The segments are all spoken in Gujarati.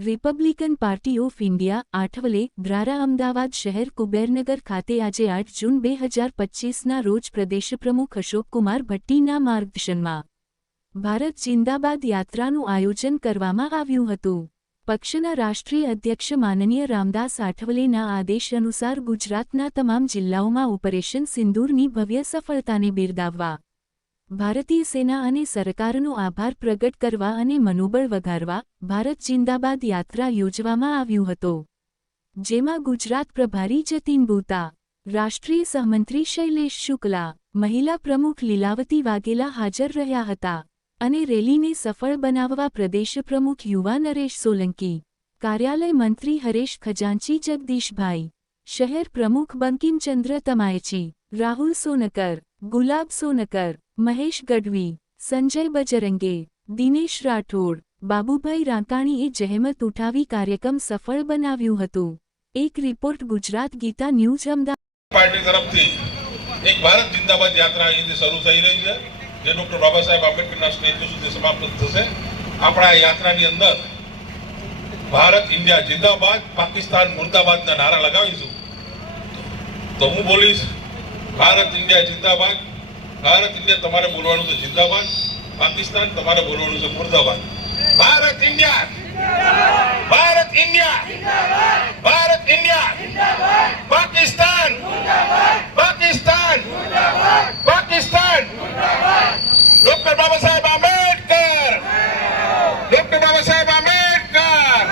Republican Party of India Athawale દ્વારા અમદાવાદ શહેર કુબેરનગર ખાતે આજે 8 જૂન 2025ના રોજ પ્રદેશ પ્રમુખ અશોકકુમાર ભટ્ટીના માર્ગદર્શનમાં ભારત જિંદાબાદ યાત્રાનું આયોજન કરવામાં આવ્યું હતું। પક્ષના રાષ્ટ્રીય અધ્યક્ષ માનનીય રામદાસ આઠવલેના આદેશ અનુસાર ગુજરાતના તમામ જિલ્લાઓમાં ઓપરેશન સિંદૂરની ભવ્ય સફળતાને બિરદાવવા ભારતીય સેના અને સરકારનો આભાર પ્રગટ કરવા અને મનોબળ વધારવા ભારત જિંદાબાદ યાત્રા યોજવામાં આવ્યું હતો, જેમાં ગુજરાત પ્રભારી જતીન બૂતા, રાષ્ટ્રીય સહમંત્રી શૈલેષ શુક્લા, મહિલા પ્રમુખ લીલાવતી વાઘેલા હાજર રહ્યા હતા અને રેલીને સફળ બનાવવા પ્રદેશ પ્રમુખ યુવા નરેશ સોલંકી, કાર્યાલય મંત્રી હરેશ ખજાનચી જગદીશભાઈ, શહેર પ્રમુખ બંકિમચંદ્ર તમાયચી, રાહુલ સોનકર, ગુલાબ સોનકર, મહેશ ગઢવી, સંજય બજરંગે, દિનેશ રાઠોડ, બાબુભાઈ રાંકાણીએ જહેમત ઉઠાવી કાર્યક્રમ સફળ બનાવ્યું હતું। એક report Gujarat Geeta news Ahmedabad. Party તરફથી એક ભારત જિંદાબાદ યાત્રા અહીંથી શરૂ થઈ રહી છે, જે ડોક્ટર બાબા સાહેબ આંબેડકરના સ્ટેચ્યુ સુધી સમાપ્ત થશે। આપણા યાત્રાની અંદર ભારત ઇન્ડિયા જિંદાબાદ, પાકિસ્તાન મુર્દાબાદના નારા લગાવીશું। તો હું બોલીશ ભારત ઇન્ડિયા જિંદાબાદ। ભારત ઇન્ડિયા તમારે બોલવાનું છે જિંદાબાદ, પાકિસ્તાન તમારે બોલવાનું છે મુર્દાબાદ। Bharat India, Bharat India, Bharat India, Pakistan, Pakistan, Pakistan. Doctor Baba Saheb Ambedkar, doctor Baba Saheb Ambedkar,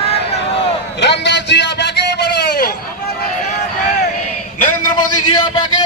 રામદાસજી આપ આગે बढ़ो, नरेंद्र मोदी जी आप आगे